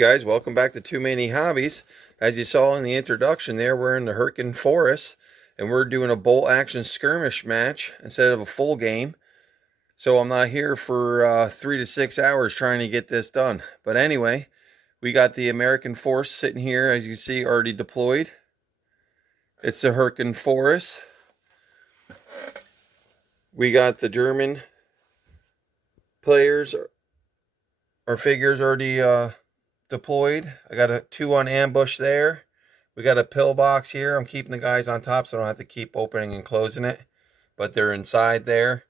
guys, welcome back to Too Many Hobbies. As you saw in the introduction there, we're in the Hurtgen Forest and we're doing a bolt action skirmish match instead of a full game. So I'm not here for 3 to 6 hours trying to get this done. But anyway, we got the American force sitting here, as you see, already deployed. It's the Hurtgen Forest. We got the German players or figures already deployed. I got two on ambush there. We got a pillbox here. I'm keeping the guys on top so I don't have to keep opening and closing it, but they're inside there.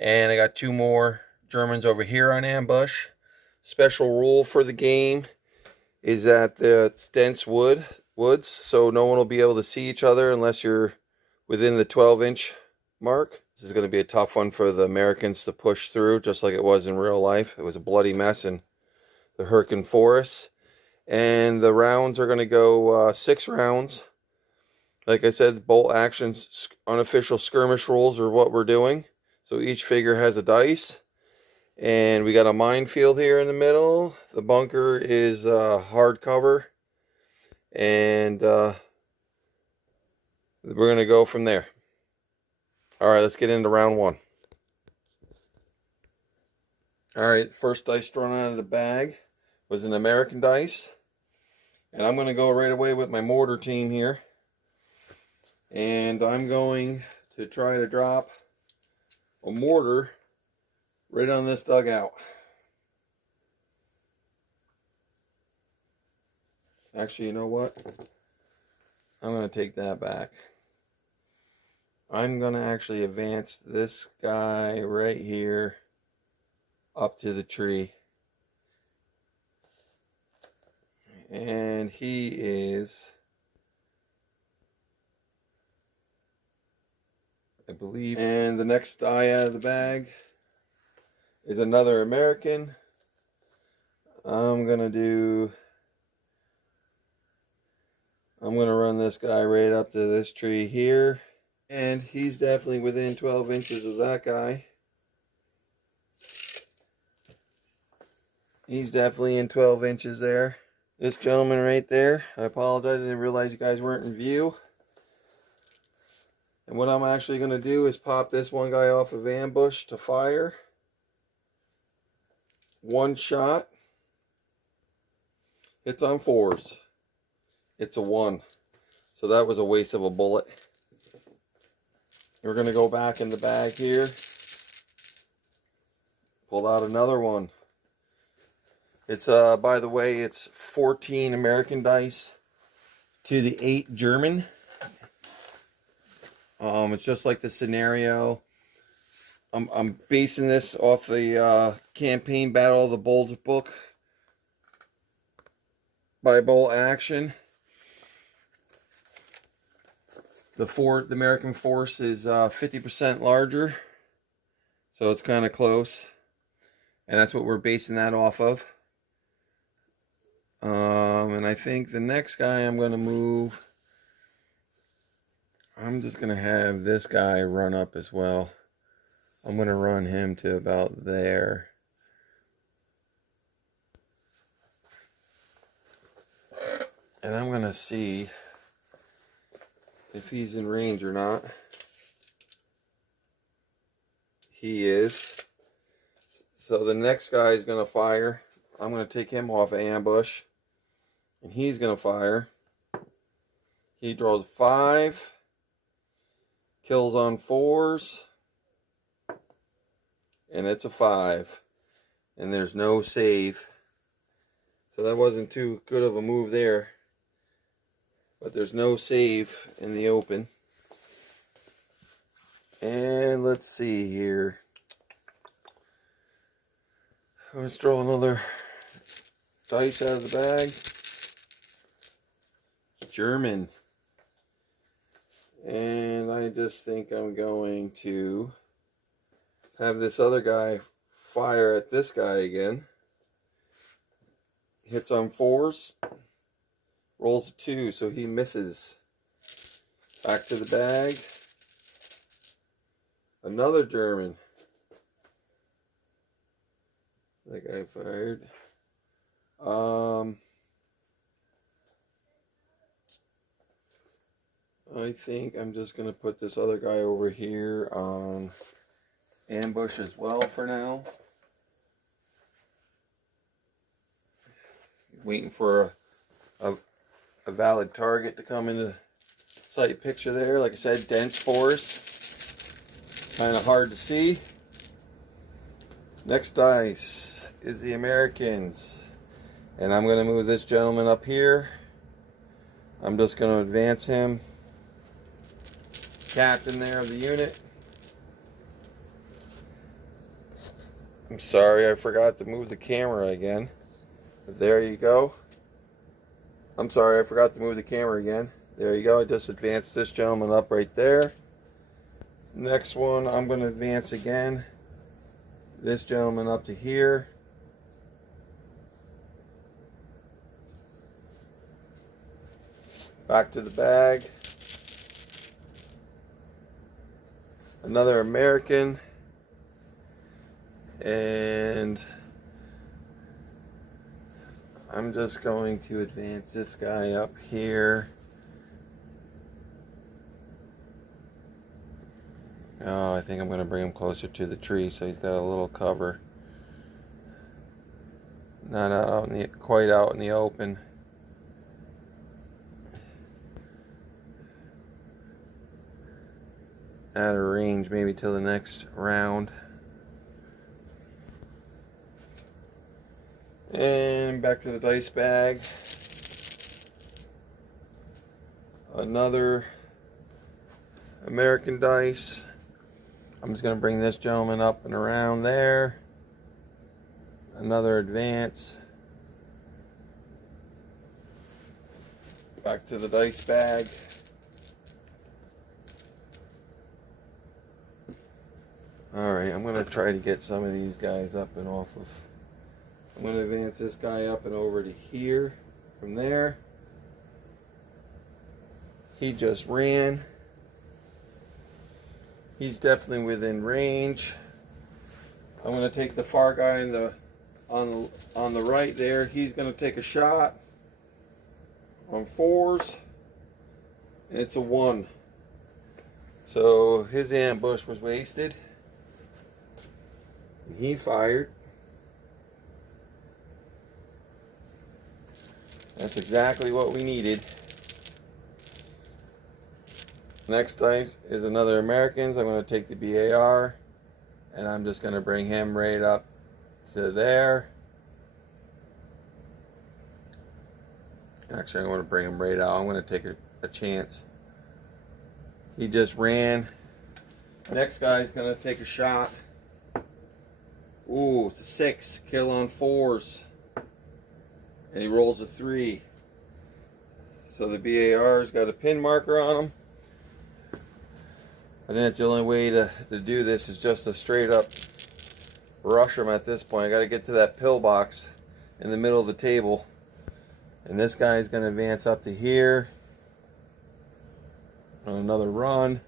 And I got two more Germans over here on ambush. Special rule for the game is that it's dense woods, so no one will be able to see each other unless you're within the 12-inch mark. This is going to be a tough one for the Americans to push through, just like it was in real life. It was a bloody mess in the Hurtgen Forest. And the rounds are going to go 6 rounds. Like I said, bolt action unofficial skirmish rules are what we're doing. So each figure has a dice. And we got a minefield here in the middle. The bunker is hardcover. And we're going to go from there. Alright, let's get into round 1. Alright, first dice drawn out of the bag was an American dice. And I'm going to go right away with my mortar team here. And I'm going to try to drop a mortar right on this dugout. Actually, you know what? I'm going to take that back. I'm going to actually advance this guy right here up to the tree. And he is, I believe, and the next die out of the bag is another American. I'm going to run this guy right up to this tree here. And he's definitely within 12 inches of that guy. He's definitely in 12 inches there. This gentleman right there, I apologize, I didn't realize you guys weren't in view. And what I'm actually going to do is pop this one guy off of ambush to fire. One shot. Hits on 4s. It's a 1. So that was a waste of a bullet. We're going to go back in the bag here. Pull out another one. It's, by the way, it's 14 American dice to the 8 German. It's just like the scenario. I'm basing this off the campaign Battle of the Bulge book by Bolt Action. The American force is 50% larger, so it's kind of close, and that's what we're basing that off of. And I think the next guy I'm going to move, I'm just going to have this guy run up as well. I'm going to run him to about there. And I'm going to see if he's in range or not. He is. So the next guy is going to fire. I'm going to take him off of ambush. And he's going to fire. He draws 5. Kills on 4s. And it's a 5. And there's no save. So that wasn't too good of a move there. But there's no save in the open. And let's see here. Let's throw another dice out of the bag. German. And I just think I'm going to have this other guy fire at this guy again. Hits on 4s. Rolls a 2, so he misses. Back to the bag. Another German. That guy fired. I think I'm just going to put this other guy over here on ambush as well for now. Waiting for a valid target to come into sight picture there. Like I said, dense forest. Kind of hard to see. Next dice is the Americans. And I'm going to move this gentleman up here. I'm just going to advance him. Captain there of the unit. I'm sorry, I forgot to move the camera again. But there you go. I'm sorry, I forgot to move the camera again. There you go. I just advanced this gentleman up right there. Next one, I'm going to advance again. This gentleman up to here. Back to the bag. Another American. And I'm just going to advance this guy up here. Oh, I think I'm going to bring him closer to the tree so he's got a little cover. Not out in the, quite out in the open. Out of range maybe till the next round. And back to the dice bag. Another American dice. I'm just going to bring this gentleman up and around there. Another advance. Back to the dice bag. Alright, I'm going to try to get some of these guys up and off of. I'm going to advance this guy up and over to here. From there. He just ran. He's definitely within range. I'm going to take the far guy in the on the right there. He's going to take a shot on 4s, and it's a 1. So his ambush was wasted. And he fired. That's exactly what we needed. Next dice is another Americans. I'm going to take the BAR and I'm just going to bring him right up to there. Actually, I'm going to bring him right out. I'm going to take a chance. He just ran. Next guy's going to take a shot. Ooh, it's a 6. Kill on 4s. And he rolls a 3. So the BAR's got a pin marker on him. I think that's the only way to do this is just to straight up rush him at this point. I got to get to that pillbox in the middle of the table. And this guy's going to advance up to here on another run.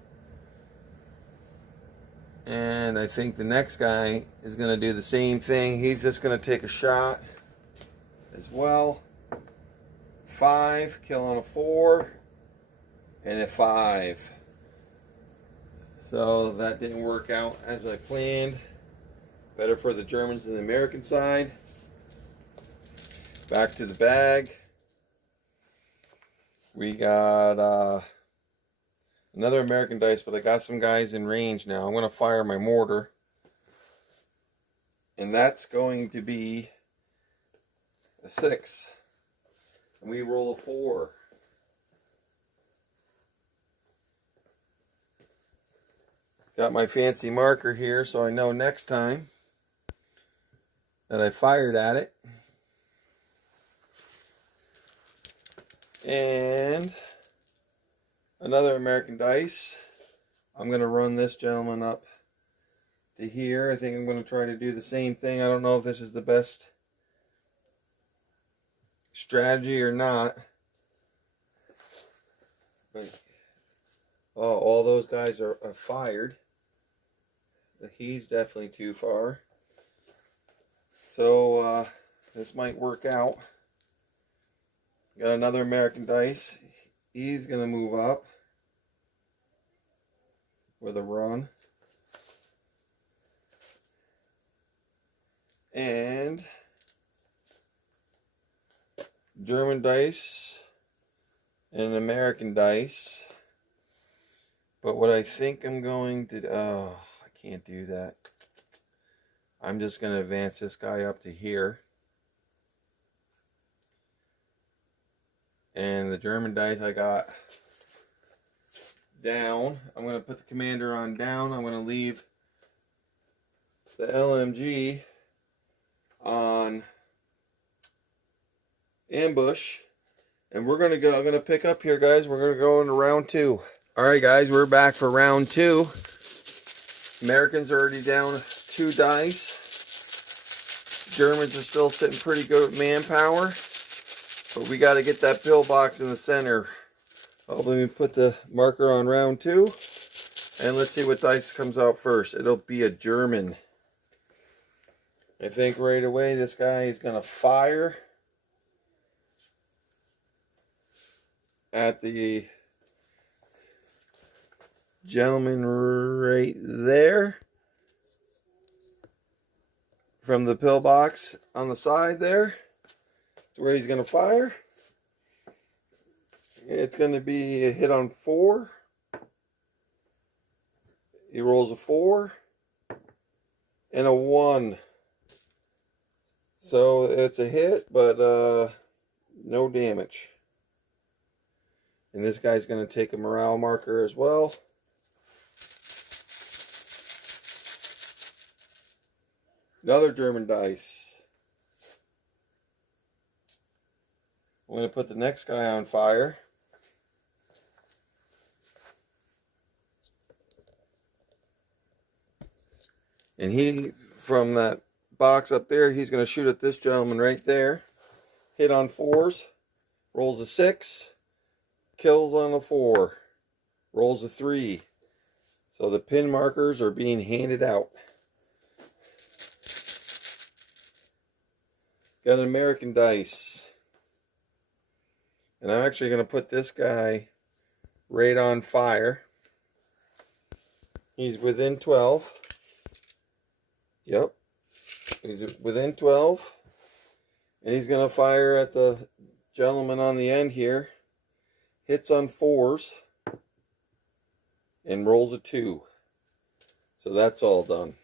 And I think the next guy is going to do the same thing. He's just going to take a shot as well. 5, kill on a 4, and a 5. So that didn't work out as I planned. Better for the Germans than the American side. Back to the bag. We got another American dice, but I got some guys in range now. I'm going to fire my mortar. And that's going to be a 6. And we roll a 4. Got my fancy marker here so I know next time that I fired at it. And another American dice. I'm going to run this gentleman up to here. I think I'm going to try to do the same thing. I don't know if this is the best strategy or not. But oh, all those guys are fired. He's definitely too far. So this might work out. Got another American dice. He's going to move up with a run. And German dice and an American dice. But what I think I'm going to... Oh, I can't do that. I'm just going to advance this guy up to here. And the German dice I got down. I'm going to put the commander on down. I'm going to leave the LMG on ambush. And we're going to go, I'm going to pick up here, guys. We're going to go into round 2. All right, guys, we're back for round 2. Americans are already down 2 dice. Germans are still sitting pretty good with manpower. But we got to get that pillbox in the center. Oh, let me put the marker on round 2. And let's see what dice comes out first. It'll be a German. I think right away this guy is going to fire at the gentleman right there. From the pillbox on the side there. That's where he's going to fire. It's going to be a hit on 4. He rolls a 4 and a 1. So it's a hit, but no damage. And this guy's going to take a morale marker as well. Another German dice. I'm going to put the next guy on fire. And he, from that box up there, he's going to shoot at this gentleman right there. Hit on 4s. Rolls a 6. Kills on a 4. Rolls a 3. So the pin markers are being handed out. Got an American dice. And I'm actually going to put this guy right on fire. He's within 12. Yep. He's within 12. And he's going to fire at the gentleman on the end here. Hits on 4s. And rolls a 2. So that's all done.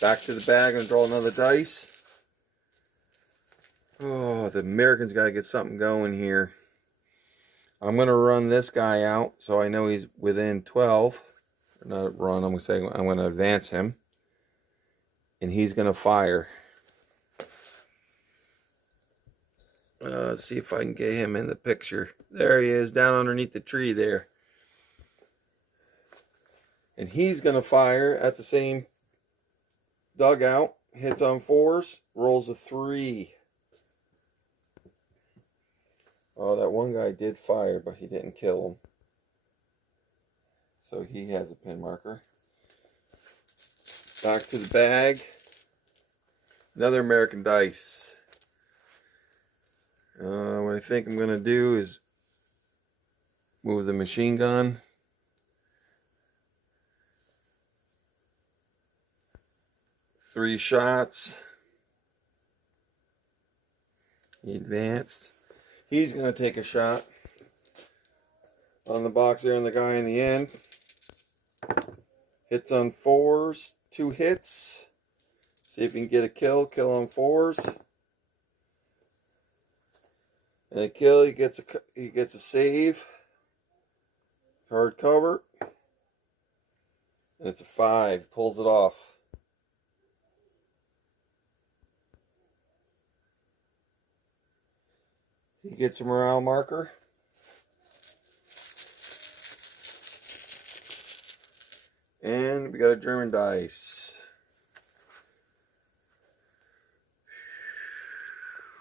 Back to the bag and draw another dice. Oh, the Americans got to get something going here. I'm going to run this guy out so I know he's within 12. Not run, I'm going to say I'm going to advance him. And he's going to fire. Let's see if I can get him in the picture. There he is, down underneath the tree there. And he's going to fire at the same dugout. Hits on 4s, rolls a 3. Oh, that one guy did fire, but he didn't kill him. So he has a pin marker. Back to the bag. Another American dice. What I think I'm going to do is move the machine gun. Three shots. He advanced. He's going to take a shot on the box there and the guy in the end. Hits on 4s. 2 hits. See if he can get a kill. Kill on 4s. And a kill. He gets a save. Hard cover. And it's a 5. Pulls it off. He gets a morale marker. And we got a German dice.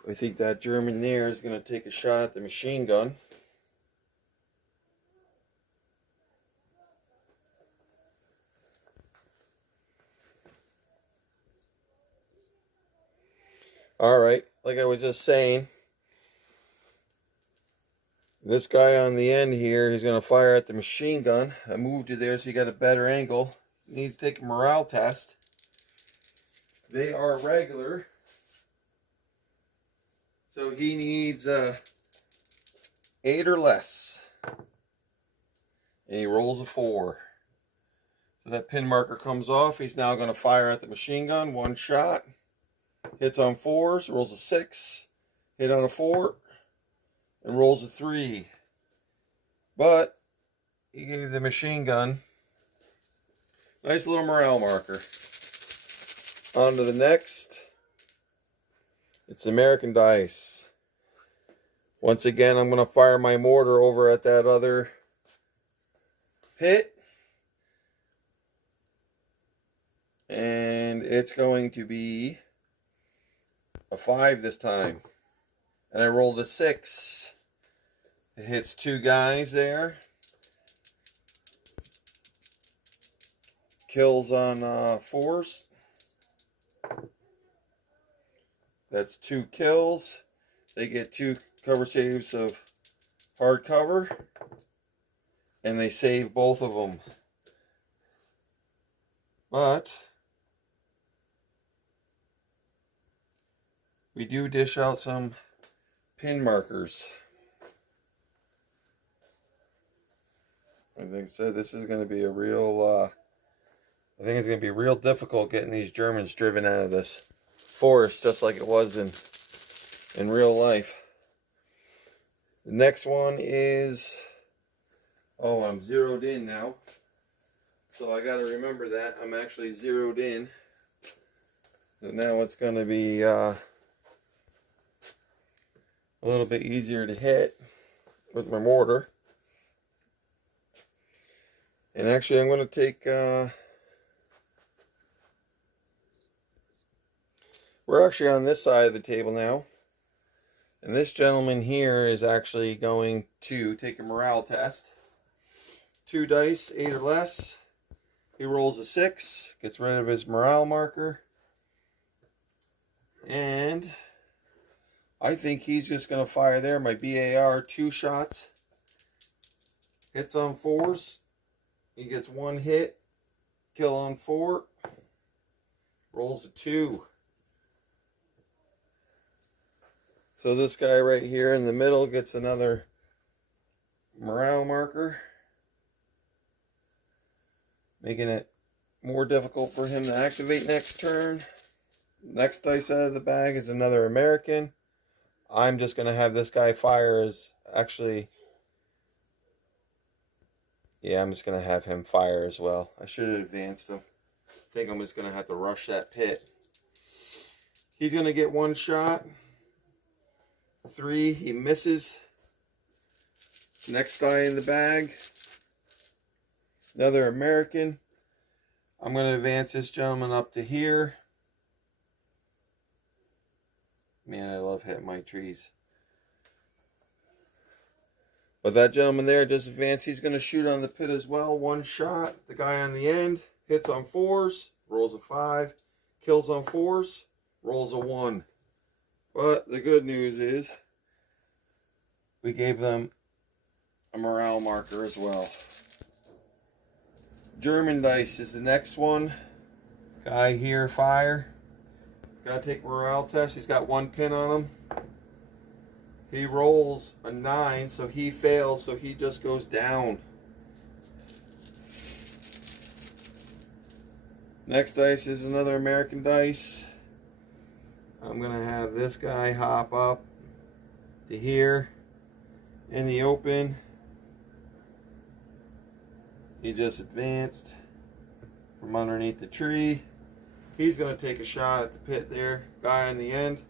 I think that German there is going to take a shot at the machine gun. Alright, like I was just saying, This guy on the end here, he's going to fire at the machine gun. I moved it there so you got a better angle. He needs to take a morale test. They are regular. So he needs 8 or less. And he rolls a 4. So that pin marker comes off. He's now going to fire at the machine gun. 1 shot. Hits on 4s. Rolls a 6. Hit on a 4. And rolls a 3. But he gave the machine gun nice little morale marker. On to the next. It's American dice. Once again, I'm going to fire my mortar over at that other pit. And it's going to be a 5 this time. And I rolled a 6. It hits 2 guys there. Kills on 4s. That's 2 kills. They get 2 cover saves of hard cover. And they save both of them. But we do dish out some pin markers. Like I said, this is going to be a real, I think it's going to be real difficult getting these Germans driven out of this forest, just like it was in real life. The next one is, oh, I'm zeroed in now. So I got to remember that. I'm actually zeroed in. So now it's going to be a little bit easier to hit with my mortar. And actually I'm going to take, we're actually on this side of the table now. And this gentleman here is actually going to take a morale test. 2 dice, 8 or less. He rolls a 6, gets rid of his morale marker. And I think he's just going to fire there. My BAR, 2 shots. Hits on 4s. He gets 1 hit. Kill on 4. Rolls a 2. So this guy right here in the middle gets another morale marker, making it more difficult for him to activate next turn. Next dice out of the bag is another American. I'm just going to have this guy fire as, actually, yeah, I'm just going to have him fire as well. I should have advanced him. I think I'm just going to have to rush that pit. He's going to get 1 shot. 3, he misses. Next die in the bag, another American. I'm going to advance this gentleman up to here. Man, I love hitting my trees. But that gentleman there just advanced. He's going to shoot on the pit as well. 1 shot. The guy on the end hits on 4s, rolls a 5, kills on 4s, rolls a 1. But the good news is we gave them a morale marker as well. German dice is the next one. Guy here, fire. Gotta take morale test. He's got 1 pin on him. He rolls a 9, so he fails, so he just goes down. Next dice is another American dice. I'm going to have this guy hop up to here in the open. He just advanced from underneath the tree. He's going to take a shot at the pit there. Guy on the end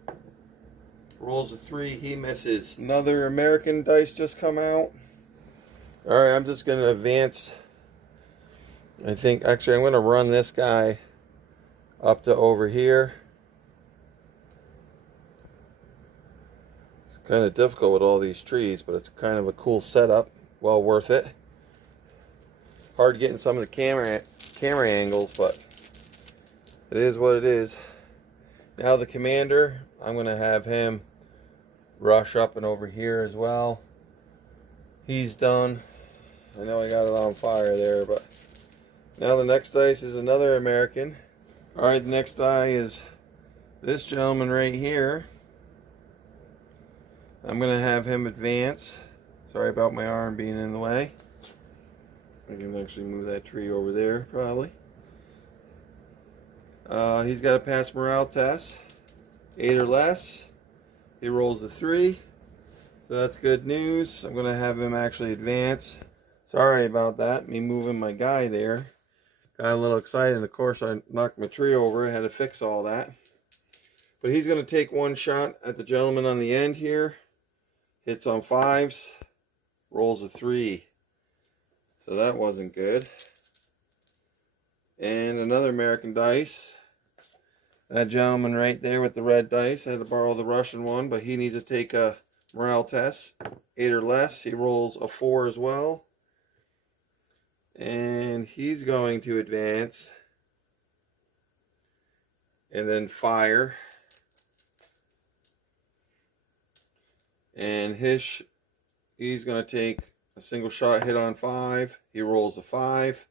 rolls a 3. He misses. Another American dice just come out. Alright, I'm just going to advance. I think, actually, I'm going to run this guy up to over here. Kind of difficult with all these trees, but it's kind of a cool setup. Well worth it. Hard getting some of the camera angles, but it is what it is. Now the commander, I'm going to have him rush up and over here as well. He's done. I know I got it on fire there, but now the next dice is another American. Alright, the next die is this gentleman right here. I'm going to have him advance. Sorry about my arm being in the way. I can actually move that tree over there, probably. He's got to pass morale test. 8 or less. He rolls a 3. So that's good news. I'm going to have him actually advance. Sorry about that, me moving my guy there. Got a little excited, and of course I knocked my tree over. I had to fix all that. But he's going to take one shot at the gentleman on the end here. Hits on 5s. Rolls a 3. So that wasn't good. And another American dice. That gentleman right there with the red dice. I had to borrow the Russian one, but he needs to take a morale test. 8 or less. He rolls a 4 as well. And he's going to advance. And then fire. And he's going to take a single shot hit on 5. He rolls a 5.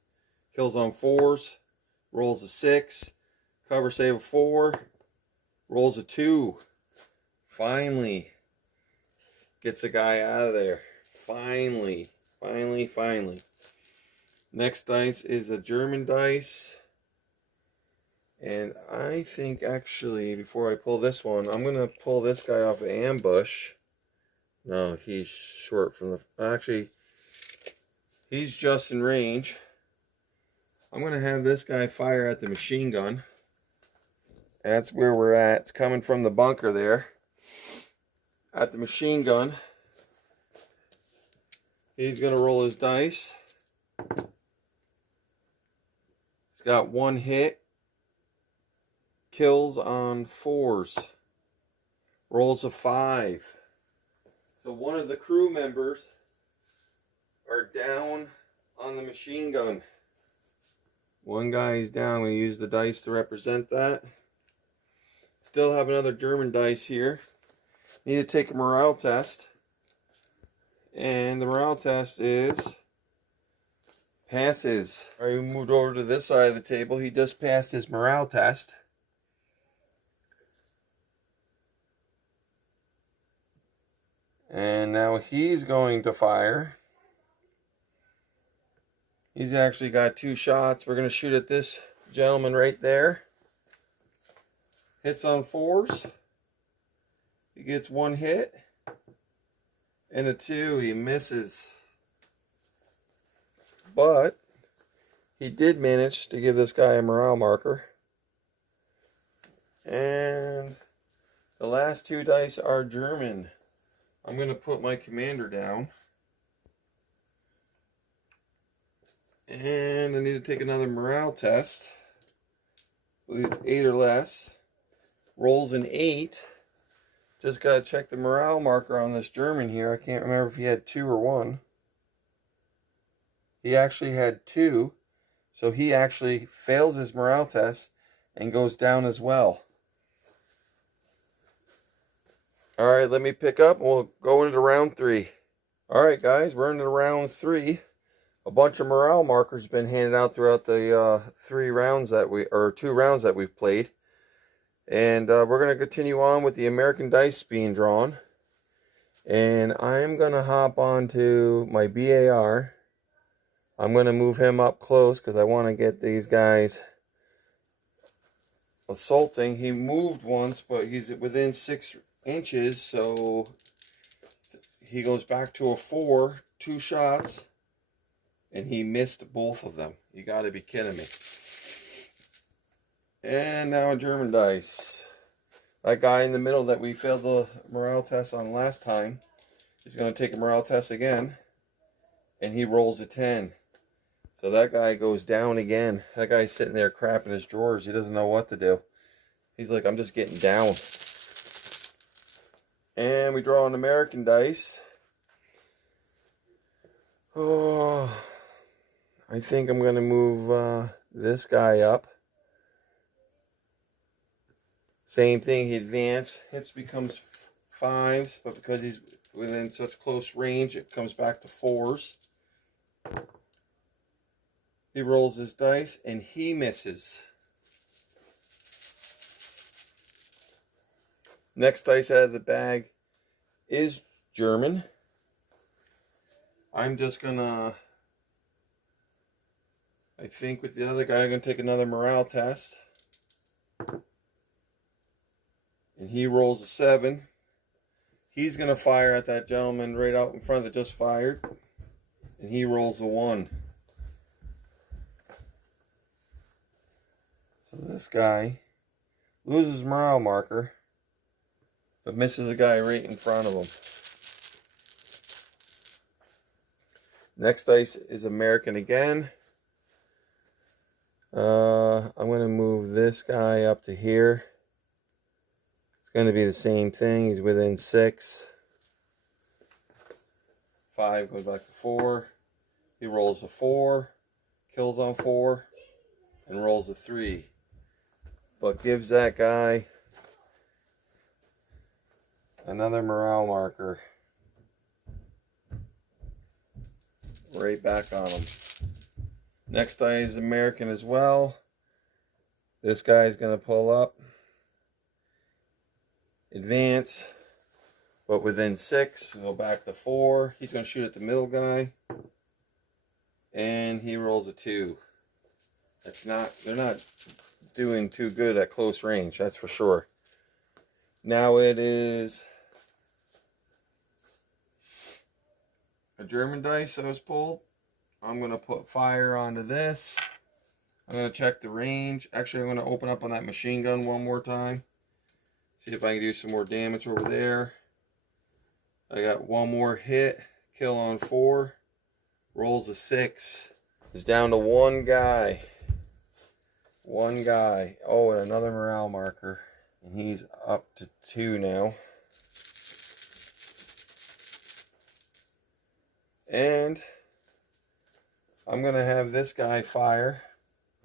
Kills on 4s. Rolls a 6. Cover save a 4. Rolls a 2. Finally. Gets a guy out of there. Finally. Next dice is a German dice. And I think actually, before I pull this one, I'm going to pull this guy off of ambush. No, he's short from the... Actually, he's just in range. I'm going to have this guy fire at the machine gun. That's where we're at. It's coming from the bunker there. At the machine gun. He's going to roll his dice. He's got 1 hit. Kills on 4s. Rolls a 5. So one of the crew members are down on the machine gun. One guy is down. We use the dice to represent that. Still have another German dice here. Need to take a morale test. And the morale test is passes. Alright, we moved over to this side of the table. He just passed his morale test. And now he's going to fire. He's actually got 2 shots. We're going to shoot at this gentleman right there. Hits on 4s. He gets 1 hit. And a 2. He misses. But he did manage to give this guy a morale marker. And the last 2 dice are German. I'm going to put my commander down. And I need to take another morale test. I believe it's 8 or less. Rolls an 8. Just got to check the morale marker on this German here. I can't remember if he had 2 or 1. He actually had 2. So he actually fails his morale test and goes down as well. Alright, let me pick up and we'll go into round 3. Alright guys, we're into round 3. A bunch of morale markers have been handed out throughout the 2 rounds that we've played. And we're going to continue on with the American dice being drawn. And I'm going to hop onto my BAR. I'm going to move him up close because I want to get these guys assaulting. He moved once, but he's within 6 inches, so he goes back to a 4, 2 shots, and he missed both of them. You got to be kidding me. And now a German dice. That guy in the middle that we failed the morale test on last time is going to take a morale test again, and he rolls a 10. So that guy goes down again. That guy's sitting there crapping his drawers. He doesn't know what to do. He's like, I'm just getting down. And we draw an American dice. Oh, I think I'm going to move this guy up. Same thing, he advanced. Hits becomes 5s, but because he's within such close range, it comes back to 4s. He rolls his dice and he misses. Next dice out of the bag is German. I'm just gonna, I think with the other guy, I'm gonna take another morale test. And he rolls a 7. He's gonna fire at that gentleman right out in front that just fired. And he rolls a 1. So this guy loses morale marker, but misses a guy right in front of him. Next dice is American again. I'm going to move this guy up to here. It's going to be the same thing. He's within 6. 5 goes back to 4. He rolls a 4, kills on 4, and rolls a 3. But gives that guy another morale marker. Right back on him. Next die is American as well. This guy's going to pull up. Advance. But within 6. Go back to 4. He's going to shoot at the middle guy. And he rolls a 2. They're not doing too good at close range, that's for sure. Now it is a German dice that was pulled. I'm going to put fire onto this. I'm going to check the range. Actually, I'm going to open up on that machine gun one more time. See if I can do some more damage over there. I got one more hit. Kill on 4. Rolls a 6. It's down to one guy. One guy. Oh, and another morale marker. And he's up to 2 now. And I'm going to have this guy fire.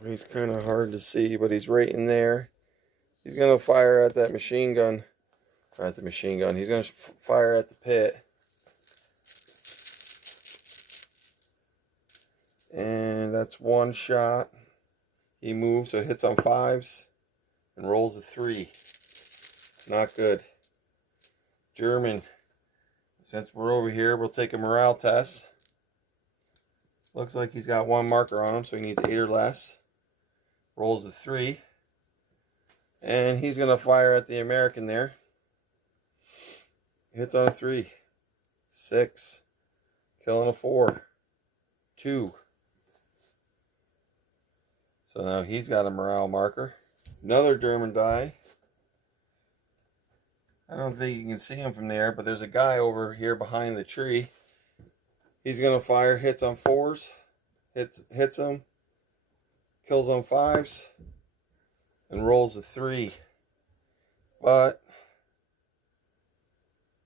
He's kind of hard to see, but he's right in there. He's going to fire at that machine gun. Or at the machine gun. He's going to fire at the pit. And that's one shot. He moves, so hits on 5s. And rolls a 3. Not good. German. Since we're over here, we'll take a morale test. Looks like he's got 1 marker on him, so he needs 8 or less. Rolls a 3. And he's going to fire at the American there. Hits on a 3. 6. Killing a 4. 2. So now he's got a morale marker. Another German die. I don't think you can see him from there, but there's a guy over here behind the tree. He's going to fire, hits on 4s, hits him, kills on 5s, and rolls a 3. But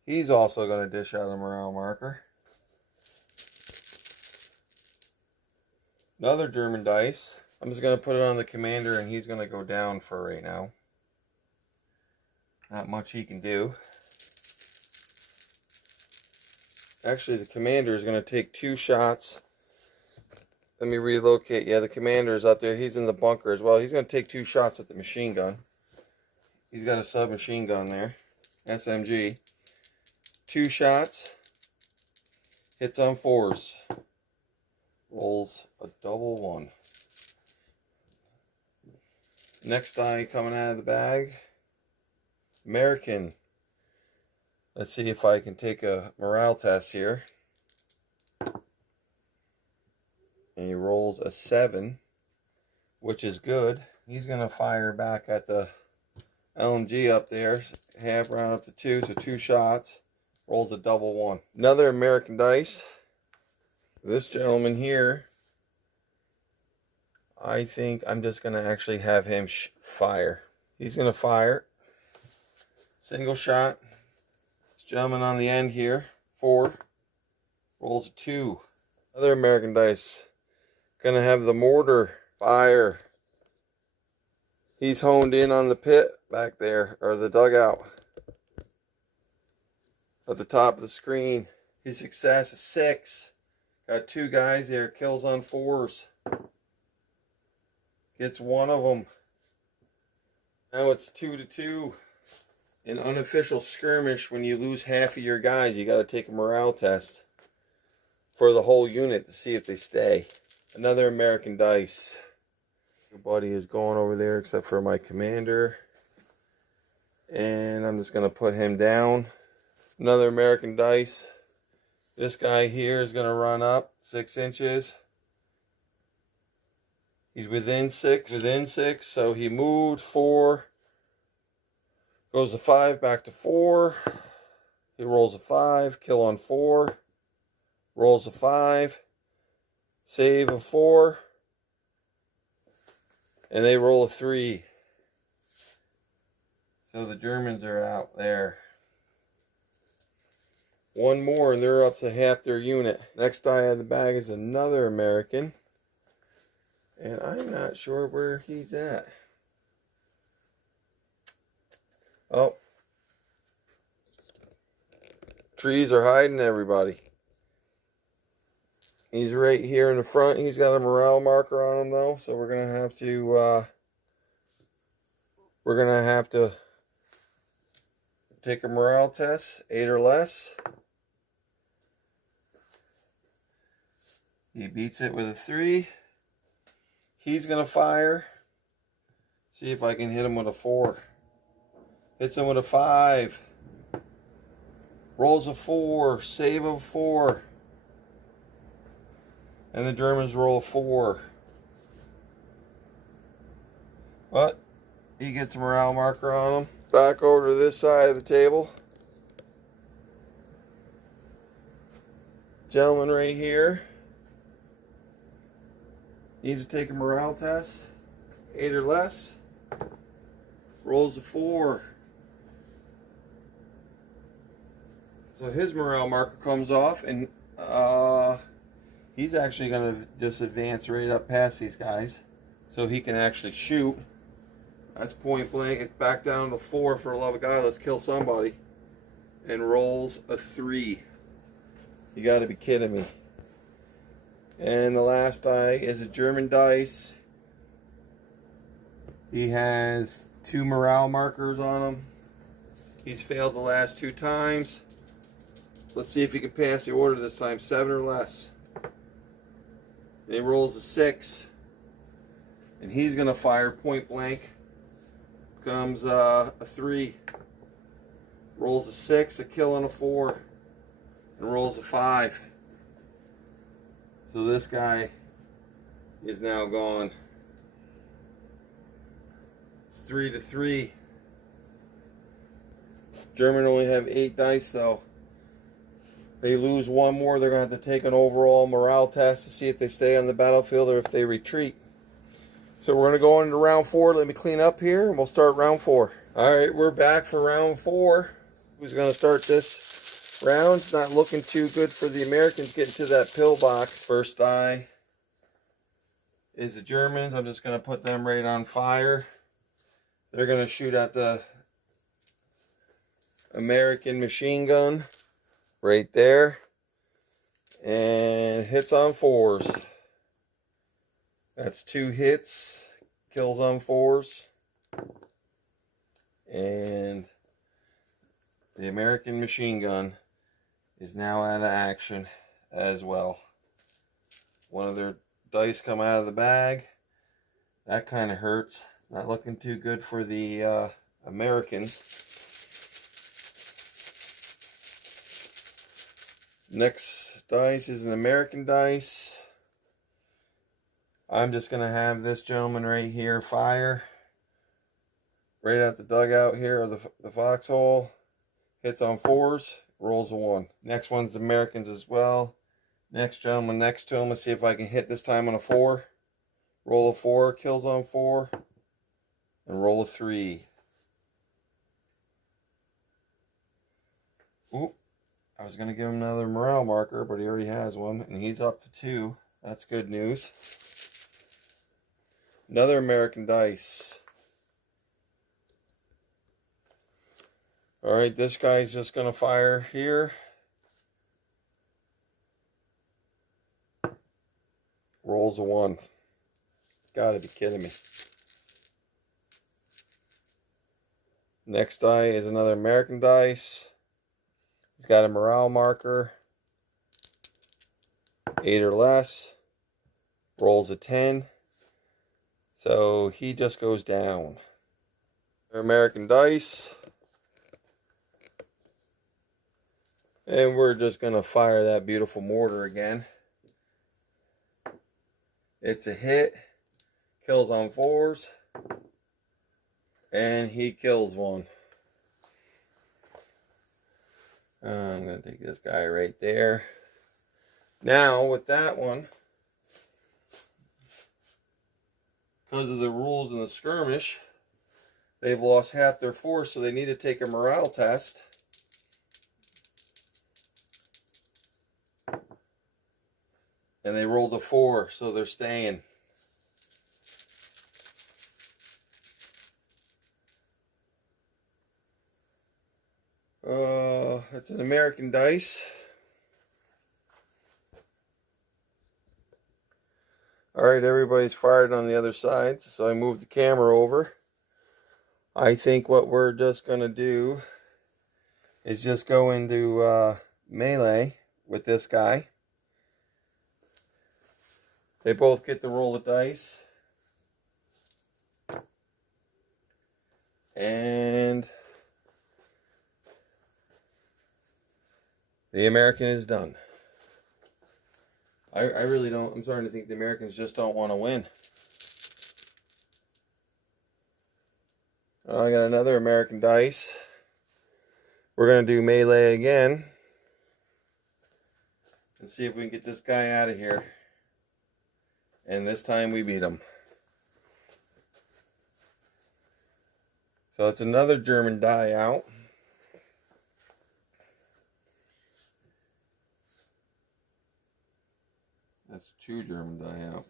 he's also going to dish out a morale marker. Another German dice. I'm just going to put it on the commander and he's going to go down for right now. Not much he can do. Actually, the commander is going to take 2 shots. Let me relocate. Yeah, the commander is out there. He's in the bunker as well. He's going to take 2 shots at the machine gun. He's got a submachine gun there. SMG. 2 shots. Hits on 4s. Rolls a double 1. Next die coming out of the bag. American. Let's see if I can take a morale test here. And he rolls a 7, which is good. He's going to fire back at the LMG up there. Half round up to 2, so 2 shots. Rolls a double 1. Another American dice. This gentleman here, I think I'm just going to actually have him fire. He's going to fire. Single shot. This gentleman on the end here, 4. Rolls a 2. Another American dice. Going to have the mortar fire. He's honed in on the pit back there, or the dugout. at the top of the screen. His success is 6. Got 2 guys there. Kills on 4s. Gets one of them. Now it's 2-2. In unofficial skirmish, when you lose half of your guys, you got to take a morale test for the whole unit to see if they stay. Another American dice. Everybody is going over there except for my commander. And I'm just going to put him down. Another American dice. This guy here is going to run up 6 inches. He's within 6, so he moved 4. Goes to 5, back to 4. He rolls a 5, kill on 4. Rolls a 5. Save a 4. And they roll a 3. So the Germans are out there. One more and they're up to half their unit. Next die on the bag is another American. And I'm not sure where he's at. Oh. Trees are hiding everybody. He's right here in the front. He's got a morale marker on him though, so we're gonna have to take a morale test, 8 or less. He beats it with a 3. He's gonna fire. See if I can hit him with a 4. Hits him with a 5. Rolls a 4. Save a 4. And the Germans roll a 4. But he gets a morale marker on him. Back over to this side of the table. Gentleman right here needs to take a morale test. 8 or less. Rolls a 4. So his morale marker comes off, and he's actually going to just advance right up past these guys so he can actually shoot. That's point blank. It's back down to 4 for the love of God. Let's kill somebody. And rolls a 3. You got to be kidding me. And the last die is a German dice. He has 2 morale markers on him. He's failed the last 2 times. Let's see if he can pass the order this time. 7 or less. And he rolls a 6. And he's going to fire point blank. Comes a 3. Rolls a 6, a kill and a 4. And rolls a 5. So this guy is now gone. It's 3-3. German only have 8 dice though. They lose 1 more, they're going to have to take an overall morale test to see if they stay on the battlefield or if they retreat. So we're going to go into round 4. Let me clean up here and we'll start round 4. Alright, we're back for round 4. Who's going to start this round? It's not looking too good for the Americans getting to that pillbox. First die is the Germans. I'm just going to put them right on fire. They're going to shoot at the American machine gun right there. And hits on 4s. That's 2 hits. Kills on 4s. And the American machine gun is now out of action as well. One of their dice come out of the bag. That kind of hurts. Not looking too good for the Americans. Next dice is an American dice. I'm just going to have this gentleman right here fire. Right at the dugout here, or the foxhole. Hits on 4s, rolls a 1. Next one's the Americans as well. Next gentleman next to him, let's see if I can hit this time on a 4. Roll a 4, kills on 4. And roll a 3. Oop. I was going to give him another morale marker, but he already has one. And he's up to 2. That's good news. Another American dice. Alright, this guy's just going to fire here. Rolls a 1. Gotta be kidding me. Next die is another American dice. He's got a morale marker. 8 or less. Rolls a 10. So he just goes down. American dice. And we're just going to fire that beautiful mortar again. It's a hit. Kills on 4s. And he kills one. I'm going to take this guy right there. Now, with that one, because of the rules in the skirmish, they've lost half their force, so they need to take a morale test. And they rolled a 4, so they're staying. It's an American dice. Alright, everybody's fired on the other side, so I moved the camera over. I think what we're just going to do is just go into melee with this guy. They both get to roll the dice. And the American is done. I really don't, I'm starting to think the Americans just don't want to win. I got another American dice. We're going to do melee again. And see if we can get this guy out of here. And this time we beat him. So it's another German die out. That's 2 German die out.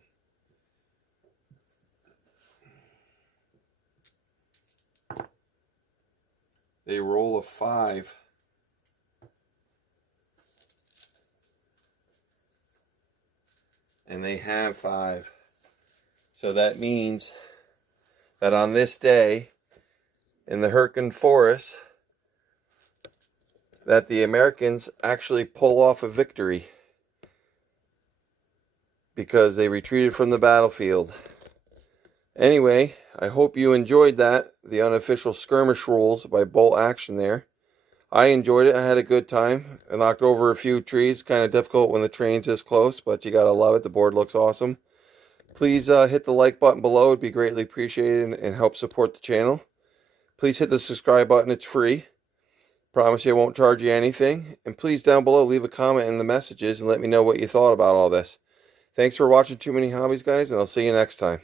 They roll a 5. And they have 5. So that means that on this day in the Hurtgen Forest, that the Americans actually pull off a victory because they retreated from the battlefield. Anyway, I hope you enjoyed that, the unofficial skirmish rules by Bolt Action there. I enjoyed it. I had a good time. I knocked over a few trees. Kind of difficult when the train's this close, but you gotta love it. The board looks awesome. Please hit the like button below. It'd be greatly appreciated and help support the channel. Please hit the subscribe button. It's free. Promise you I won't charge you anything. And please down below leave a comment in the messages and let me know what you thought about all this. Thanks for watching Too Many Hobbies, guys, and I'll see you next time.